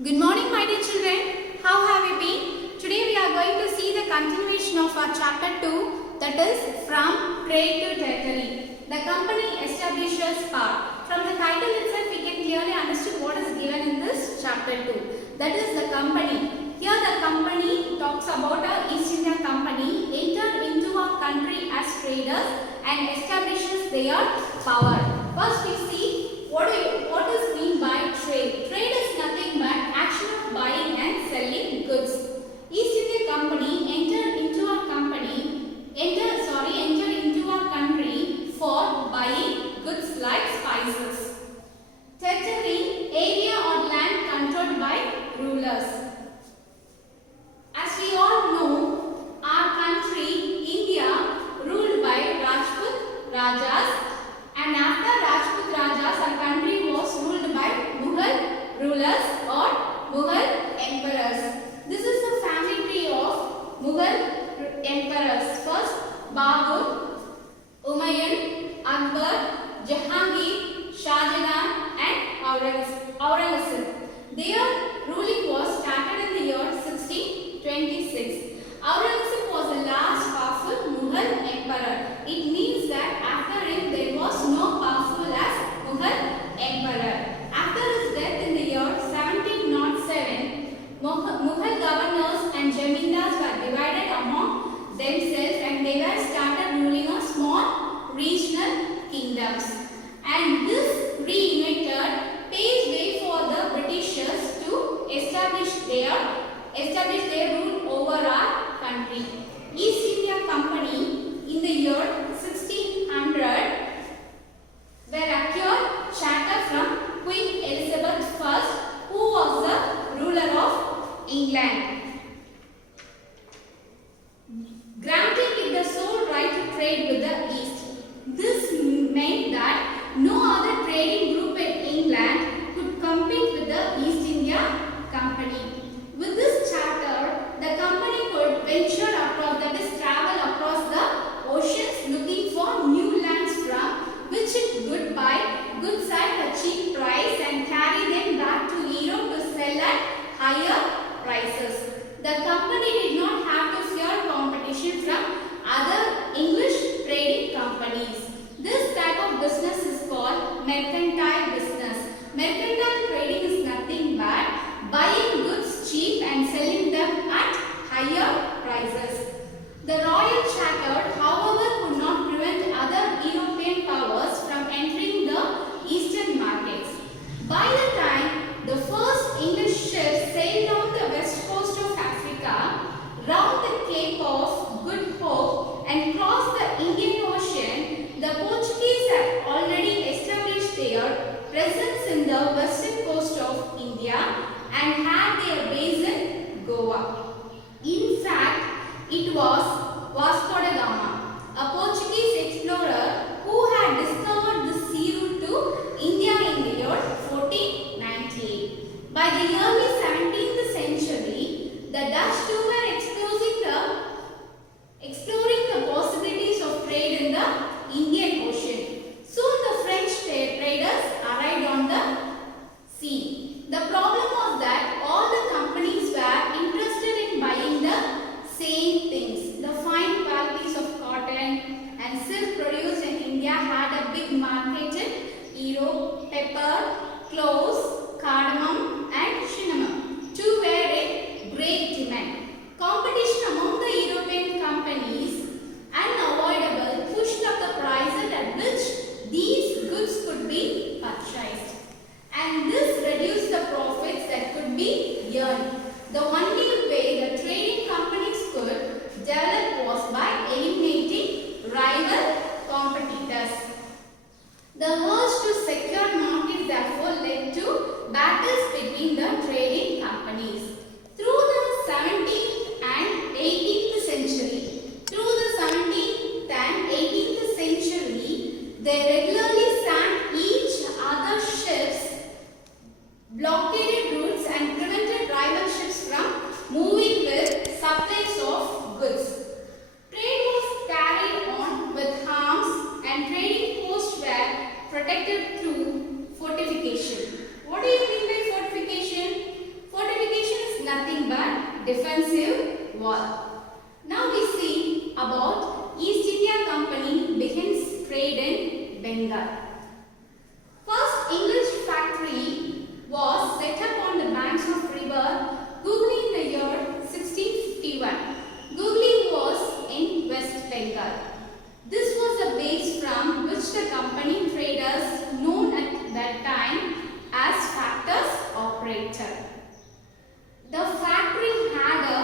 Good morning, my dear children. How have you been? Today we are going to see the continuation of our chapter 2, that is from trade to territory. The company establishes power. From the title itself we can clearly understand what is given in this chapter 2. That is the company. Here the company talks about our East India Company entered into our country as traders and establishes their power. First we see what is mean by trade. Trade is nothing but action of buying and selling goods. East India Company entered into our country for buying goods like spices. Territory, area or land controlled by rulers. As we all know, our country, India, ruled by Rajput Rajas, and after Rajput Rajas, our country was ruled by Mughal rulers or Mughal emperors. This is the family tree of Mughal emperors. First, Babur, Umayyan, Akbar, Jahangir, Shah Jahan and Aurangzeb. Their ruling was started in the year 1626. Aurangzeb was the last powerful Mughal emperor. It means that after him there was no powerful as Mughal emperor. After his death in the year 1707, Mughal governors and Jamindars were divided among themselves and they were started ruling a small regional kingdoms. And this reunited paved way for the Britishers to establish their rule over our country. East India Company in the year 1600 were acquired charter from Queen Elizabeth I, who was the ruler of England, granting it the sole right to trade with the East. This meant that no other trading group in England could compete with the East India Company. With this charter, the company could venture across, that is travel across the oceans looking for new lands from which it could buy goods at a cheap price and carry them back to Europe to sell at higher prices. The company did not have to fear competition from other English trading companies. This type of business is called mercantile business. Mercantile trading is nothing but buying goods cheap and selling them at higher prices. The Royal Charter, however, could not prevent other European powers from entering the eastern markets. By the time the first English ships sailed on the west coast of Africa, round the Cape of Good Hope and crossed the Indian Ocean, the Portuguese had already established their presence in the western coast of India and had their base in Goa. In fact, it was Vasco da Gama, a Portuguese explorer who had discovered the sea route to India in the year 1498. By the early 17th century, the Dutch too were exploring the possibilities of trade in the Indian Ocean. Soon the French traders arrived on the sea. The problem was that all the companies were interested in buying the same things. The fine qualities of cotton and silk produced in India had a big market in Europe. Pepper, cloves, cardamom and cinnamon too were in great demand. War. Now we see about East India Company begins trade in Bengal. First English factory was set up on the banks of river Hooghly in the year 1651. Hooghly was in West Bengal. This was the base from which the company traders known at that time as factors operated. The factory had a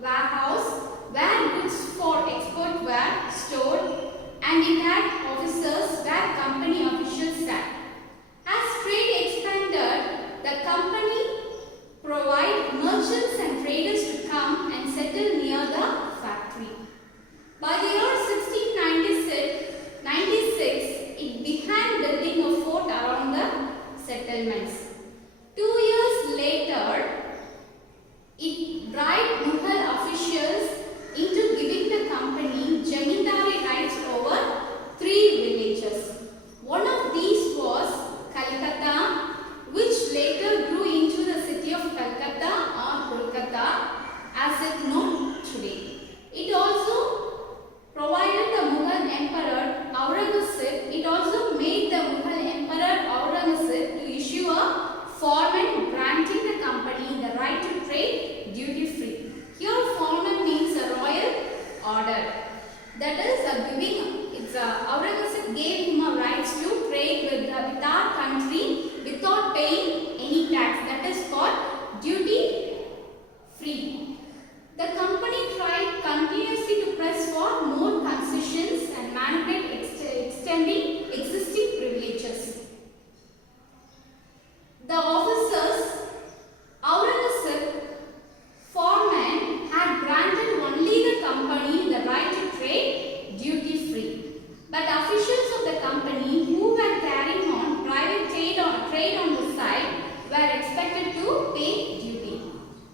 warehouse where goods for export were stored, and it had offices where company officials sat. As trade expanded, the company provided merchants and traders to come and settle near the factory. By the year 1696, it began building a fort around the settlements. 2 years later, it bribed Mughal officials into giving the company zamindari rights over 3 villages. One of these was Calcutta, which later grew into the city of Calcutta or Kolkata as it known today. It also provided the Mughal Emperor Aurangzeb. It also made the Mughal Emperor Aurangzeb to issue a forman granting the company the right to trade duty free. Here forman means a royal order. That is a giving. Aurangzeb gave him a right to trade with our country without paying any tax. That is called duty free. The company tried continuously to press for more concessions and manipulate extending existing privileges. The officers, Aurangzeb foreman had granted only the company the right to trade duty free. But officials of the company who were carrying on private trade on the side were expected to pay duty.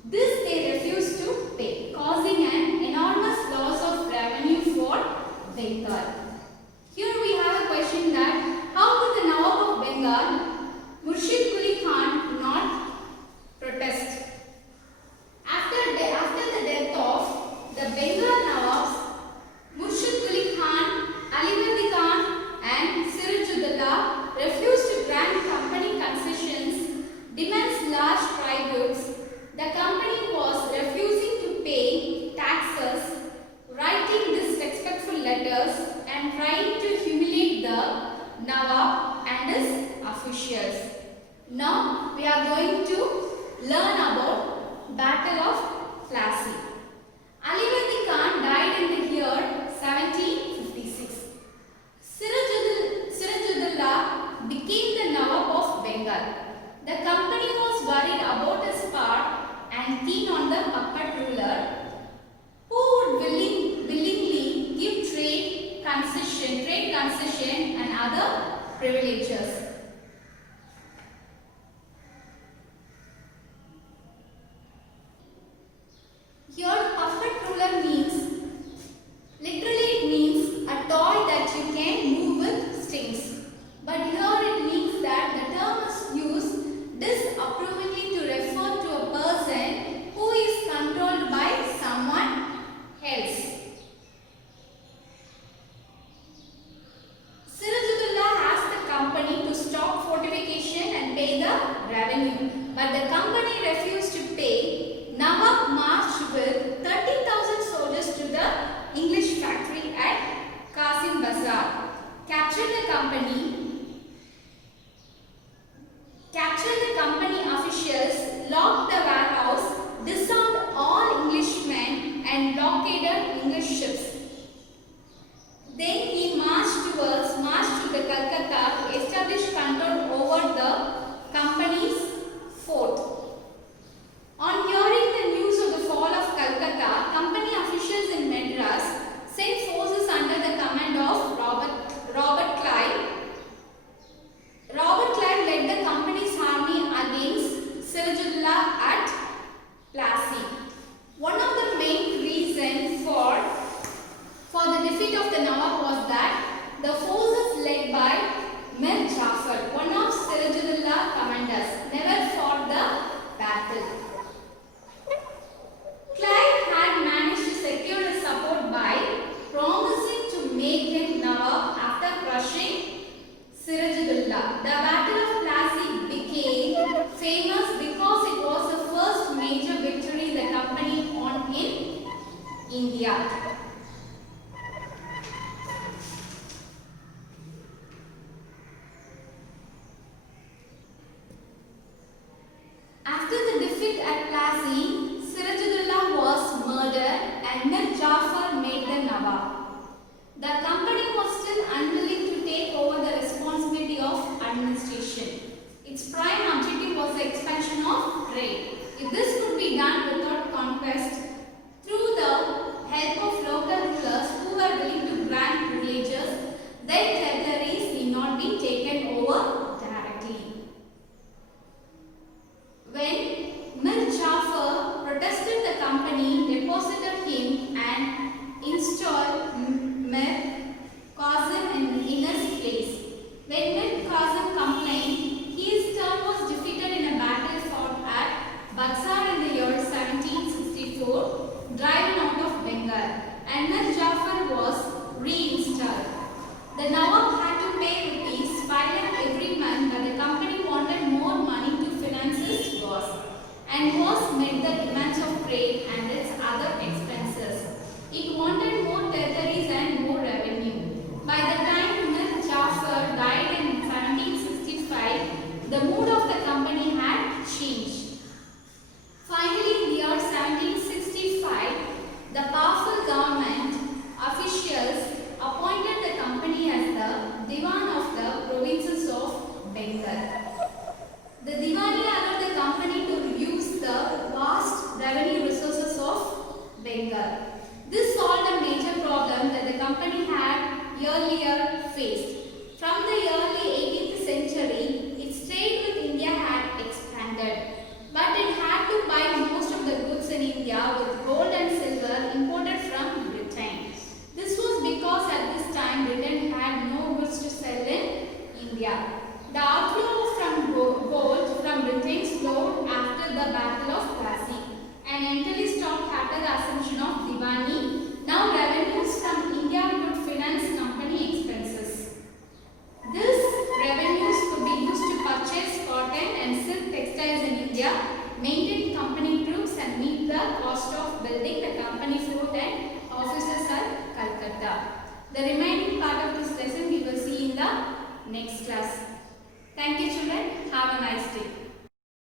This they refused to pay, causing an enormous loss of revenue for Bengal. Here we have a question that how could the Nawab of Bengal, Murshid Quli Khan, not protest? After the death of the Bengal Nawabs, Murshid Quli Khan, Aliverdi Khan and Sirajudullah refused to grant company concessions, demands large tributes. The company was refusing to pay taxes, writing disrespectful letters and trying to humiliate the Nawab and his officials. Now we are going to learn about Battle of Plassey. Aliverdi Khan died in the year 1756. Sirajudullah became the Nawab of Bengal. The company was worried about his power and keen on the puppet ruler who would willingly give trade concession and other privileges. Here puppet ruler means, literally it means a toy that you can move with strings. But here it means that the term is used disapprovingly to refer to a person who is controlled by someone else. Sirajudullah asked the company to Plassey, Sirajudullah was murdered and Mir Jafar made the Nawab. The company was still unwilling to take over the responsibility of administration. Its prime objective was the expansion of trade. If this could be done without conquest, through the help of local rulers who were willing to grant privileges, their territories need not be taken over directly. When Mir Jafar protested, the company deposited him and installed Mir Qasim in his place. When Mir Qasim complained, his term was defeated in a battle fought at Buxar in the year 1764, driven out of Bengal, and Mir Jafar was reinstalled. The Nawab had to pay rupees 5 lakh every month, but the company wanted more money to finance its wars and was met the demands of trade and its other expenses. It wanted more territories and more revenue. By the time Mir Jafar died in 1765, the mood of the company had changed. Finally, in the year 1765, the powerful government officials appointed the company as the Diwan of the provinces of Bengal. The Diwani allowed the company to use the vast revenue resources of Bengal. This solved a major problem that the company had earlier faced. From the early 18th century, its trade with India had expanded, but it had to buy most of the goods in India with gold and silver imported from Britain. This was because at this time Britain had no goods to sell in India. The outflow from gold from Britain slowed after the Battle of Plassey and entirely stopped after the assumption of Diwani. Now revenues from India would finance company expenses. These revenues could be used to purchase cotton and silk textiles in India, maintain company troops and meet the cost of building the company fort and offices at Calcutta. The remaining part of this lesson we will see in the next class. Thank you children. Have a nice day.